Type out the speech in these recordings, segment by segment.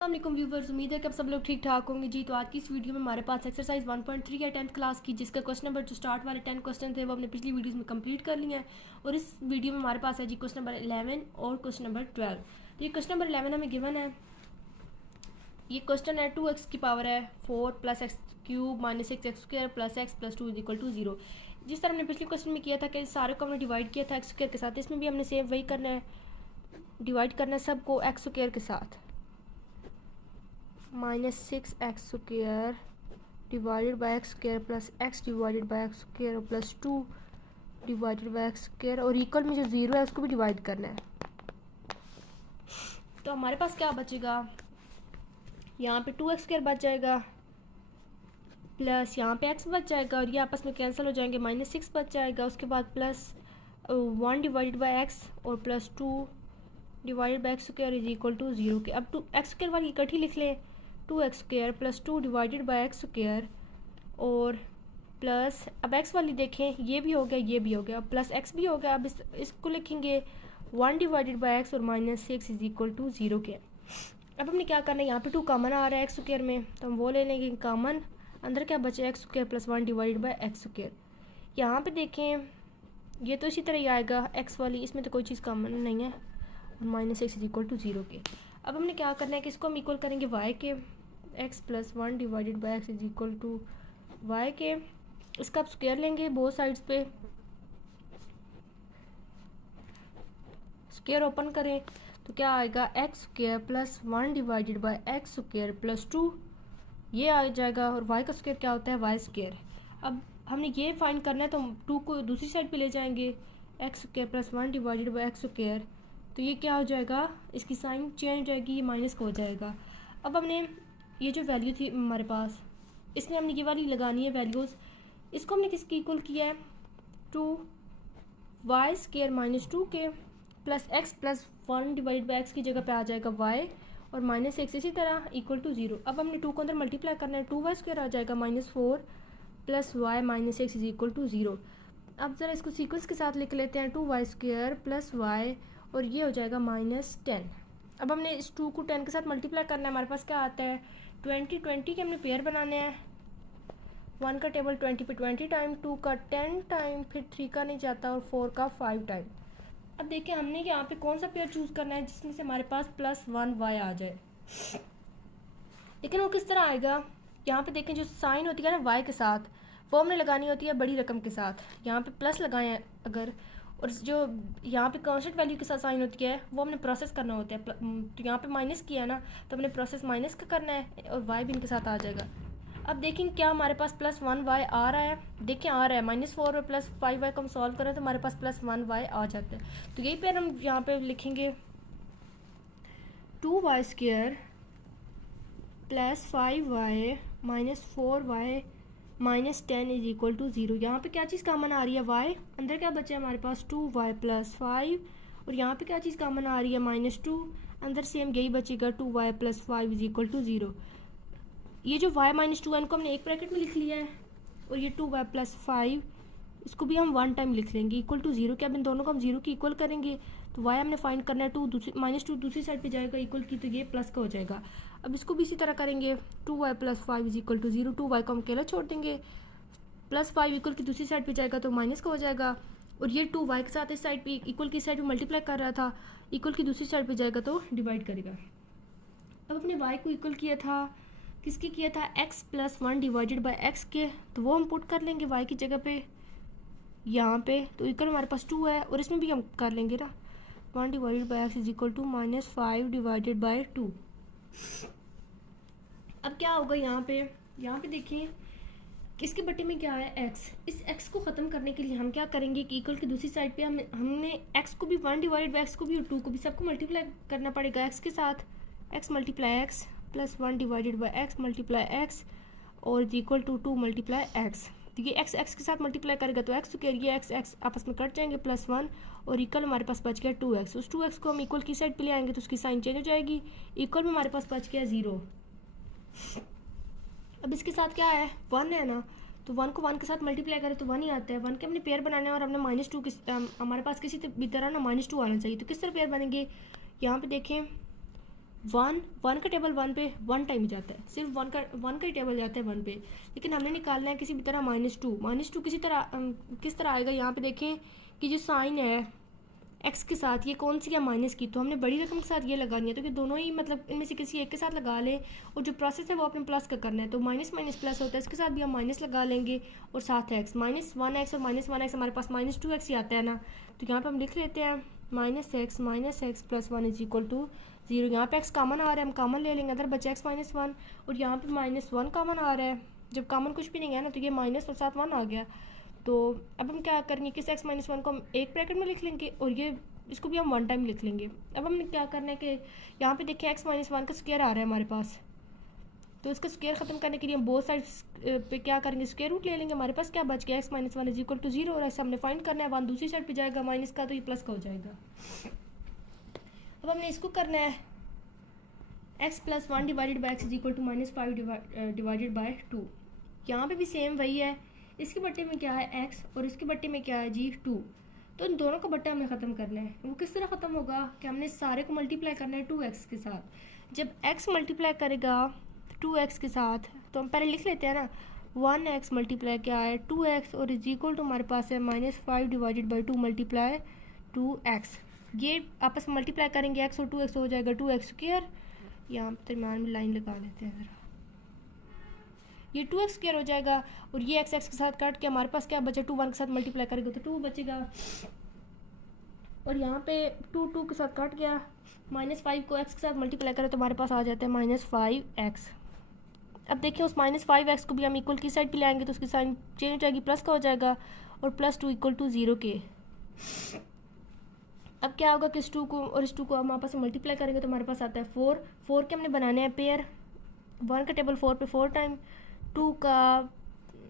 अस्सलाम व्यूवर्स, उम्मीद है कि आप सब लोग ठीक ठाक होंगे जी। तो आज की इस वीडियो में हमारे पास एक्सरसाइज 1.3 है 10th क्लास की, जिसका क्वेश्चन नंबर जो स्टार्ट वाले 10 क्वेश्चन थे वो हमने पिछली वीडियोस में कंप्लीट कर लिया है। और इस वीडियो में हमारे पास है जी क्वेश्चन नंबर 11 और क्वेश्चन नंबर 12। तो ये क्वेश्चन नंबर 11 हमें गिवन है। ये क्वेश्चन है 2x की पावर है 4 plus x cube minus 6x square plus x plus 2 is equal to 0। जिस तरह हमने पिछले क्वेश्चन में किया था कि सारे को हमने डिवाइड किया था एक्स स्क्वायर के साथ, इसमें भी हमने सेम वही करना है, डिवाइड करना है सबको एक्स स्क्वायर के साथ। Minus 6x square divided by x square plus x divided by x square plus 2 divided by x square, और इक्वल में जो ज़ीरो है उसको भी डिवाइड करना है। तो हमारे पास क्या बचेगा, यहाँ पे 2x स्क्वायर बच जाएगा प्लस यहाँ पे x बच जाएगा और ये आपस में कैंसिल हो जाएंगे, माइनस 6 बच जाएगा। उसके बाद प्लस 1 डिवाइडेड बाई एक्स और plus 2 divided by x square is equal to 0 के। अब 2x स्क्वायर वाली इकट्ठी लिख लें, 2x square plus 2 divided by x square और प्लस अब x वाली देखें, ये भी हो गया ये भी हो गया, प्लस x भी हो गया। अब इसको लिखेंगे 1 डिवाइडेड बाई एक्स और माइनस 6 इज इक्वल टू 0 के। अब हमने क्या करना है, यहाँ पे 2 कॉमन आ रहा है एक्स स्क्वायर में, तो हम वो ले लेंगे कॉमन। अंदर क्या बचे, x square plus 1 divided by x square. यहाँ पे देखें ये तो इसी तरह ही आएगा, x वाली इसमें तो कोई चीज़ कॉमन नहीं है, और माइनस 6 इज इक्वल टू 0 के। अब हमने क्या करना है कि इसको हम इक्वल करेंगे y के, x plus 1 divided by x is equal to y के। इसका आप स्क्वायर लेंगे बोथ साइड्स पे, स्क्वायर ओपन करें तो क्या आएगा, x square plus 1 divided by x square plus 2 ये आ जाएगा, और y का स्क्वायर क्या होता है, y स्क्वायर। अब हमने ये फाइंड करना है तो हम 2 को दूसरी साइड पे ले जाएंगे, x square plus 1 divided by x square, तो ये क्या हो जाएगा, इसकी साइन चेंज हो जाएगी, ये माइनस का हो जाएगा। अब हमने ये जो वैल्यू थी हमारे पास, इसमें हमने ये वाली लगानी है वैल्यूज़, इसको हमने किसकी इक्वल किया है, 2y स्क्वायर माइनस 2 के plus x plus 1 divided by x की जगह पे आ जाएगा y और माइनस 6 इसी तरह इक्वल टू 0। अब हमने 2 को अंदर मल्टीप्लाई करना है, 2y स्क्वायर आ जाएगा minus 4 plus y minus 6 is equal to 0। अब ज़रा इसको सीक्वेंस के साथ लिख लेते हैं, 2y स्क्वायर प्लस वाई और ये हो जाएगा माइनस 10। अब हमने इस 2 को 10 के साथ मल्टीप्लाई करना है, हमारे पास क्या आता है 20 के हमने पेयर बनाने हैं, 1 का टेबल 20 पे 20 टाइम, 2 का 10 टाइम, फिर 3 का नहीं जाता और 4 का 5 टाइम। अब देखिए हमने यहाँ पे कौन सा पेयर चूज़ करना है जिसमें से हमारे पास प्लस 1y आ जाए, लेकिन वो किस तरह आएगा, यहाँ पे देखें जो साइन होती है ना y के साथ, वो हमने लगानी होती है बड़ी रकम के साथ, यहाँ पे प्लस लगाएं अगर, और जो यहाँ पे कांस्टेंट वैल्यू के साथ साइन होती है वो हमने प्रोसेस करना होता है। तो यहाँ पे माइनस किया है ना, तो हमने प्रोसेस माइनस का करना है और y भी इनके साथ आ जाएगा। अब देखें क्या हमारे पास प्लस 1y आ रहा है, देखें आ रहा है, -4 और प्लस 5y को हम सॉल्व करें तो हमारे पास प्लस 1y आ जाता है। तो यही पेयर हम यहाँ पे लिखेंगे, 2y square plus 5y minus 4y minus 10 is equal to 0। यहाँ पे क्या चीज़ कॉमन आ रही है, y, अंदर क्या बचा है हमारे पास 2y प्लस 5, और यहाँ पे क्या चीज़ कॉमन आ रही है -2, अंदर सेम यही बचेगा 2y plus 5 is equal to 0। ये जो y माइनस 2 है इनको हमने एक ब्रैकेट में लिख लिया है, और ये 2y प्लस 5 इसको भी हम 1 टाइम लिख लेंगे इक्वल टू 0 के। अब इन दोनों को हम 0 की इक्वल करेंगे तो y हमने फाइंड करना है, -2 दूसरी साइड पे जाएगा इक्वल की, तो ये प्लस का हो जाएगा। अब इसको भी इसी तरह करेंगे, 2y plus 5 is equal to 0, 2y को हम अकेला छोड़ देंगे, प्लस 5 इक्वल की दूसरी साइड पे जाएगा तो माइनस का हो जाएगा, और ये 2y के साथ इस साइड पे इक्वल की साइड पे मल्टीप्लाई कर रहा था, इक्वल की दूसरी साइड पे जाएगा तो डिवाइड करेगा। अब अपने y को इक्वल किया था, किसके किया था, x plus 1 divided by x के, तो वो हम पुट कर लेंगे y की जगह पे यहाँ पे, तो इक्वल हमारे पास 2 है, और इसमें भी हम कर लेंगे ना, 1 divided by x is equal to -5 divided by 2। अब क्या होगा यहाँ पे देखिए इसके बटे में क्या है x, इस x को ख़त्म करने के लिए हम क्या करेंगे कि इक्वल की दूसरी साइड पे हमने x को भी 1 डिवाइडेड बाई एक्स को भी और 2 को भी सबको मल्टीप्लाई करना पड़ेगा x के साथ, x multiply x plus 1 divided by x multiply x और is equal to 2 multiply x। तो ये x के साथ मल्टीप्लाई करेगा तो x स्क्वायर, ये x आपस में कट जाएंगे, प्लस 1 और इक्वल हमारे पास बच गया 2x। उस 2x को हम इक्वल की साइड पे ले आएंगे तो उसकी साइन चेंज हो जाएगी, इक्वल में हमारे पास बच गया 0। अब इसके साथ क्या है, 1 है ना, तो 1 को 1 के साथ मल्टीप्लाई करें तो 1 ही आता है, 1 के हमने पेयर बनाना है और हमने -2 हमारे पास किसी भी तरह ना -2 आना चाहिए। तो किस तरह पेयर बनेंगे, यहाँ पे देखें वन वन का टेबल वन पे वन टाइम जाता है, सिर्फ वन का ही टेबल जाता है वन पे, लेकिन हमने निकालना है किसी भी तरह -2 किसी तरह किस तरह आएगा। यहाँ पे देखें कि जो साइन है एक्स के साथ ये कौन सी है माइनस की, तो हमने बड़ी रकम के साथ ये लगानी है, तो कि दोनों ही मतलब इनमें से किसी एक के साथ लगा लें, और जो प्रोसेस है वो अपने प्लस का करना है, तो माइनस माइनस प्लस होता है, इसके साथ भी हम माइनस लगा लेंगे और साथ एक्स, -1x और -1x हमारे पास -2x ही आता है ना, तो यहाँ पर हम लिख लेते हैं -x plus 1 is equal to 0। यहाँ पे x कॉमन आ रहा है, हम कॉमन ले लेंगे, अदर बचे x-1, और यहाँ पे -1 कॉमन आ रहा है, जब कॉमन कुछ भी नहीं है ना तो ये माइनस और साथ 1 आ गया। तो अब हम क्या करेंगे कि x-1 को हम एक ब्रैकेट में लिख लेंगे और ये इसको भी हम वन टाइम लिख लेंगे। अब हमने क्या करना है कि यहाँ पे देखिए x-1 का स्क्वायर आ रहा है हमारे पास, तो इसका स्क्वायर ख़त्म करने के लिए हम बोथ साइड्स पे क्या करेंगे, स्क्वायर रूट ले लेंगे। हमारे पास क्या बच गया, x-1 इज इक्वल टू 0, और ऐसे हमने फाइंड करना है, 1 दूसरी साइड पे जाएगा माइनस का, तो ये प्लस का हो जाएगा। अब हमने इसको करना है x plus 1 divided by x is equal to -5 divided by 2। यहाँ पे भी सेम वही है, इसके बट्टे में क्या है x और इसके बट्टे में क्या है जी 2, तो इन दोनों का बट्टा हमें ख़त्म करना है। वो किस तरह ख़त्म होगा कि हमने सारे को मल्टीप्लाई करना है 2x के साथ। जब x मल्टीप्लाई करेगा 2x के साथ, तो हम पहले लिख लेते हैं ना, 1x मल्टीप्लाई क्या है 2x, और इज इक्वल टू हमारे पास है -5 डिवाइडेड बाई 2 मल्टीप्लाई 2x। ये आपस में मल्टीप्लाई करेंगे x और 2x हो जाएगा 2x स्क्वायर। यहाँ दरम्यान में लाइन लगा लेते हैं ज़रा, ये 2x स्क्वायर हो जाएगा, और ये x के साथ काट के हमारे पास क्या बचा, 2 1 के साथ मल्टीप्लाई करेंगे तो 2 बचेगा, और यहाँ पे 2 2 के साथ काट गया, -5 को x के साथ मल्टीप्लाई करें तो हमारे पास आ जाता है -5x। अब देखिए उस -5x को भी हम इक्वल की साइड पे लाएंगे तो उसकी साइन चेंज हो जाएगी, प्लस का हो जाएगा, और +2 इक्वल टू 0 के। अब क्या होगा कि इस 2 को और इस 2 को हम आपस में मल्टीप्लाई करेंगे तो हमारे पास आता है 4 के हमने बनाने हैं पेयर, 1 का टेबल 4 पे 4 टाइम, 2 का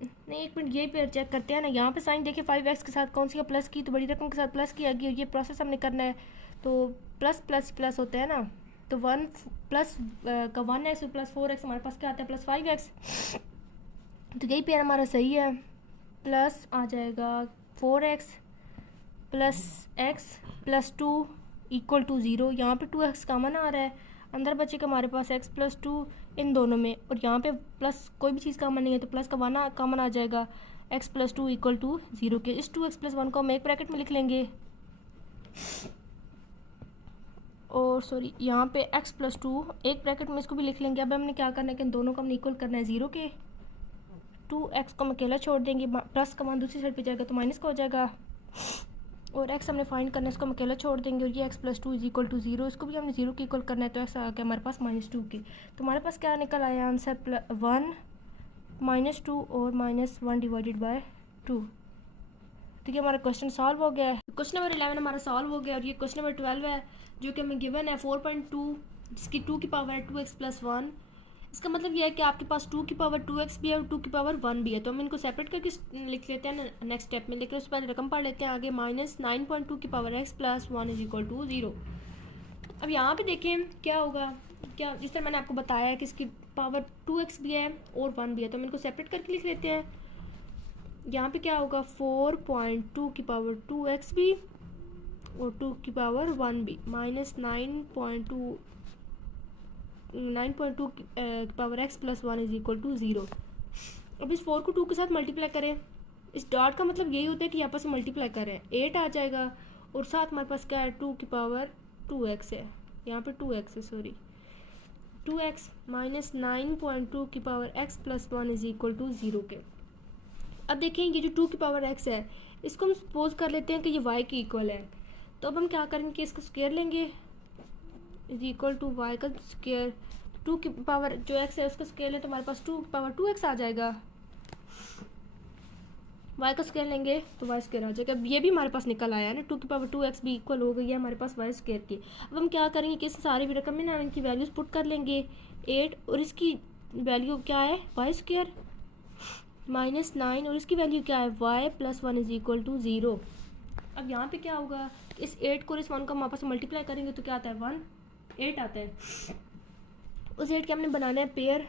नहीं, एक मिनट यही पेयर चेक करते हैं ना। यहाँ पे साइन देखिए 5x के साथ कौन सी का प्लस की, तो बड़ी रकम के साथ प्लस की आएगी, और ये प्रोसेस हमने करना है, तो प्लस प्लस प्लस होता है ना, तो 1 प्लस का 1x और प्लस 4x हमारे पास क्या आता है +5x, तो यही पेयर हमारा सही है। प्लस आ जाएगा 4x plus x plus 2 equal to 0। यहाँ पे 2x कॉमन आ रहा है, अंदर बचेगा हमारे पास x प्लस 2 इन दोनों में, और यहाँ पे प्लस कोई भी चीज़ कॉमन नहीं है तो प्लस का 1 कॉमन आ जाएगा, x प्लस 2 इक्वल टू 0 के। इस 2x प्लस 1 को हम एक ब्रैकेट में लिख लेंगे, और सॉरी यहाँ पे x प्लस 2 एक ब्रैकेट में इसको भी लिख लेंगे। अब हमने क्या करना है कि इन दोनों को हमने इक्वल करना है 0 के, 2x को हम अकेला छोड़ देंगे, प्लस का 1 दूसरी साइड पे जाएगा तो माइनस का हो जाएगा, और x हमने फाइंड करना है, इसको हम अकेला छोड़ देंगे, और ये x plus 2 is equal to 0, इसको भी हमने 0 के इक्वल करना है, तो x आ गया हमारे पास -2 के। तो हमारे पास क्या निकल आया आंसर, 1 -2 और -1 डिवाइडेड बाय 2। तो ये हमारा क्वेश्चन सॉल्व हो गया है। क्वेश्चन नंबर 11 हमारा सॉल्व हो गया, और ये क्वेश्चन नंबर 12 है जो कि हमें गिवन है 4.2, जिसकी 2 की पावर है 2x प्लस 1। इसका मतलब यह है कि आपके पास 2 की पावर 2x भी है और 2 की पावर 1 भी है, तो हम इनको सेपरेट करके लिख लेते हैं नेक्स्ट स्टेप में, लेकिन उसके बाद रकम पढ़ लेते हैं आगे, -9.2 की power x plus 1 is equal to 0। अब यहाँ पे देखें क्या होगा, क्या जिस तरह मैंने आपको बताया है कि इसकी पावर 2x भी है और 1 भी है, तो हम इनको सेपरेट करके लिख लेते हैं। यहाँ पे क्या होगा 4.2 की पावर 2x भी और 2 की पावर 1 भी, -9.2 की power x plus 1 is equal to 0। अब इस 4 को 2 के साथ मल्टीप्लाई करें, इस डॉट का मतलब यही होता है कि आपस में मल्टीप्लाई कर रहे हैं, 8 आ जाएगा, और साथ हमारे पास क्या है 2 की पावर 2x है, यहाँ पे 2x है सॉरी 2x, -9.2 की power x plus 1 is equal to 0 के। अब देखें ये जो 2 की पावर x है इसको हम सपोज कर लेते हैं कि ये y के इक्वल है, तो अब हम क्या करेंगे कि इसको स्क्वायर लेंगे, इज इक्वल टू y का स्क्वायर, 2 की पावर जो x है उसका स्क्वायर लें तो हमारे पास 2 की पावर 2x आ जाएगा, y का स्क्वायर लेंगे तो y स्क्वायर आ जाएगा। अब ये भी हमारे पास निकल आया है ना, 2 की पावर 2x भी इक्वल हो गई है हमारे पास y स्क्वायर की। अब हम क्या करेंगे कि इस सारी भी रकम में ना इनकी वैल्यूज़ पुट कर लेंगे, 8 और इसकी वैल्यू क्या है y स्क्वायर -9 और इसकी वैल्यू क्या है y plus 1 is equal to 0। अब यहाँ पे क्या होगा, इस 8 को इस 1 को हम आपस में मल्टीप्लाई करेंगे तो क्या आता है 1 8 आता है, उस 8 के हमने बनाना है पेयर,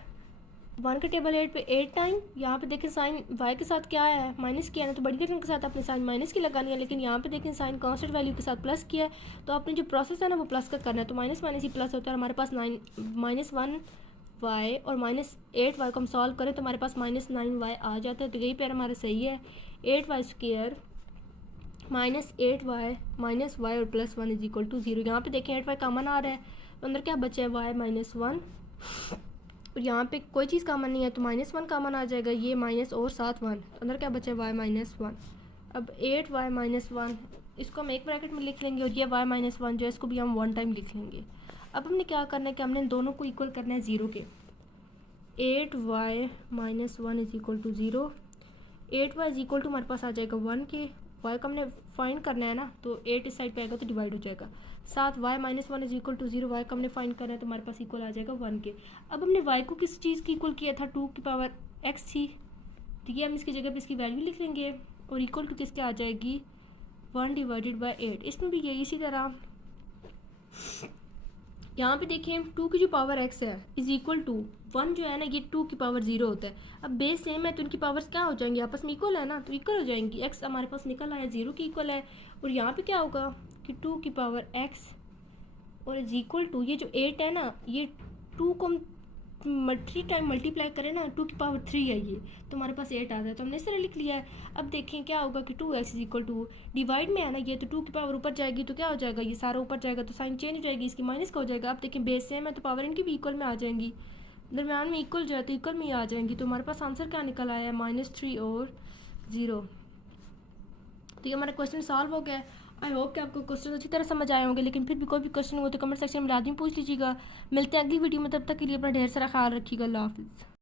1 के टेबल 8 पे 8 टाइम, यहाँ पे देखें साइन y के साथ क्या है, माइनस किया है ना, तो बड़ी रकम के साथ अपने साइन माइनस की लगानी है, लेकिन यहाँ पे देखें साइन कांस्टेंट वैल्यू के साथ प्लस किया है, तो आपने जो प्रोसेस है ना वो प्लस का करना है, तो माइनस माइनस ही प्लस होता है। हमारे पास -1y और -8y को हम सॉल्व करें तो हमारे पास -9y आ जाता है, तो यही पेयर हमारा सही है। 8y² -8y -y और +1 = 0। यहाँ पे देखें 8y कॉमन आ रहा है, तो अंदर क्या बचा है y -1, और यहाँ पे कोई चीज़ कॉमन नहीं है तो -1 कॉमन आ जाएगा, ये माइनस और साथ 1, तो अंदर क्या बचा है y -1। अब 8y -1 इसको हम एक ब्रैकेट में लिख लेंगे, और ये y -1 जो है इसको भी हम 1 टाइम लिख लेंगे। अब हमने क्या करना है कि हमने इन दोनों को इक्वल करना है 0 के। 8y -1 = 0, 8y = हमारे पास आ जाएगा 1 के, y का हमने फाइंड करना है ना, तो 8 इस साइड पे आएगा तो डिवाइड हो जाएगा। साथ y -1 = 0, y का हमने फाइंड करना है तो हमारे पास इक्वल आ जाएगा 1 के। अब हमने y को किस चीज़ की इक्वल किया था, 2 की पावर x थी, तो ये हम इसकी जगह पे इसकी वैल्यू लिख लेंगे, और इक्वल टू किसके आ जाएगी 1/8। इसमें भी यही इसी तरह यहाँ पे देखें 2 की जो पावर x है = 1 जो है ना, ये 2 की पावर 0 होता है। अब बेस सेम है तो इनकी पावर्स क्या हो जाएंगी, आपस में इक्वल है ना, तो इक्वल हो जाएंगी। x हमारे पास निकल आया 0 की इक्वल है, और यहाँ पे क्या होगा कि 2 की पावर x और = ये जो 8 है ना, ये 2 को हम 3 टाइम मल्टीप्लाई करें ना, 2 की पावर 3 है ये, तो हमारे पास 8 आता है, तो हमने इस तरह लिख लिया है। अब देखें क्या होगा कि 2x = डिवाइड में है ना, ये तो 2 की पावर ऊपर जाएगी तो क्या हो जाएगा, ये सारा ऊपर जाएगा तो साइन चेंज हो जाएगी, इसकी माइनस का हो जाएगा। अब देखें बेस सेम है तो पावर इनकी भी इक्वल में आ जाएंगी, दरम्यान में इक्वल जो है तो इक्वल में ही आ जाएंगी, तो हमारे पास आंसर क्या निकल आया है -3 और 0। तो ये हमारा क्वेश्चन सॉल्व हो गया है। आई होप कि आपको क्वेश्चन अच्छी तरह समझ आए होंगे, लेकिन फिर भी कोई भी क्वेश्चन हो तो कमेंट सेक्शन में लाजमी पूछ लीजिएगा। मिलते हैं अगली वीडियो में, तब तक के लिए अपना ढेर सारा ख्याल रखिएगा। अल्लाह हाफिज़।